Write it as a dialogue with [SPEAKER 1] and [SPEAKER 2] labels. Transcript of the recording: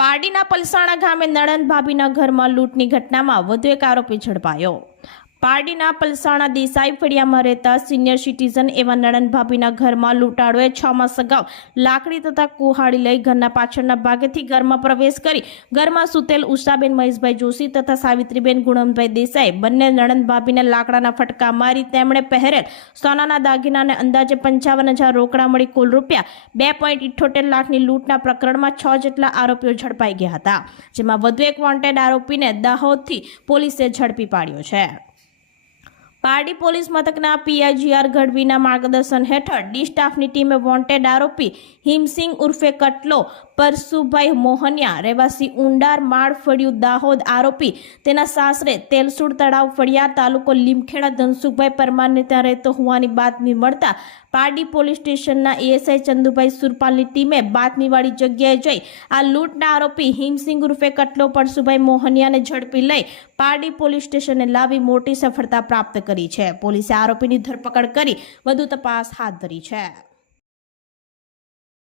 [SPEAKER 1] પારડીના પલસાણા ગામે નણંદ ભાભીના ઘરમાં લૂંટની ઘટનામાં વધુ એક આરોપી ઝડપાયો. પારડીના પલસાણા દેસાઈ ફળિયામાં રહેતા સિનિયર સિટીઝન એવા નણંદ ભાભીના ઘરમાં લૂંટાળોએ છ માસ અગાઉ લાકડી તથા કુહાડી લઈ ઘરના પાછળના ભાગેથી ઘરમાં પ્રવેશ કરી ઘરમાં સૂતેલ ઉષાબેન મહેશભાઈ જોશી તથા સાવિત્રીબેન ગુણમભાઈ દેસાઈ બંને નણંદ ભાભીને લાકડાના ફટકા મારી તેમણે પહેરેલ સોનાના દાગીનાને અંદાજે પંચાવન હજાર રોકડા મળી કુલ રૂપિયા બે પોઈન્ટ ઇઠ્ઠોતેર લાખની લૂંટના પ્રકરણમાં છ જેટલા આરોપીઓ ઝડપાઈ ગયા હતા, જેમાં વધુ એક વોન્ટેડ આરોપીને દાહોદથી પોલીસે ઝડપી પાડ્યો છે. પારડી પોલીસ મથકના પીઆઈજીઆર ગઢવીના માર્ગદર્શન હેઠળ ડી સ્ટાફની ટીમે વોન્ટેડ આરોપી હિમસિંગ ઉર્ફે કટલો, પરસુભાઈ મોહનિયા, રહેવાસી ઉંડાર, માળ ફળિયું, દાહોદ આરોપી, તેના સાસરે તેલસુડ તળાવ ફળિયા તાલુકો લીમખેડા, ધનસુખભાઈ પરમારને ત્યાં રહેતો હોવાની બાતમી મળતા પારડી પોલીસ સ્ટેશનના એએસઆઈ ચંદુભાઈ સુરપાલની ટીમે બાતમીવાળી જગ્યાએ જઈ આ લૂંટના આરોપી હિમસિંગ ઉર્ફે કટલો, પરસુભાઈ મોહનિયાને ઝડપી લઈ પારડી પોલીસ સ્ટેશને લાવી મોટી સફળતા પ્રાપ્ત કરી છે. પોલીસે આરોપીની ધરપકડ કરી વધુ તપાસ હાથ ધરી છે.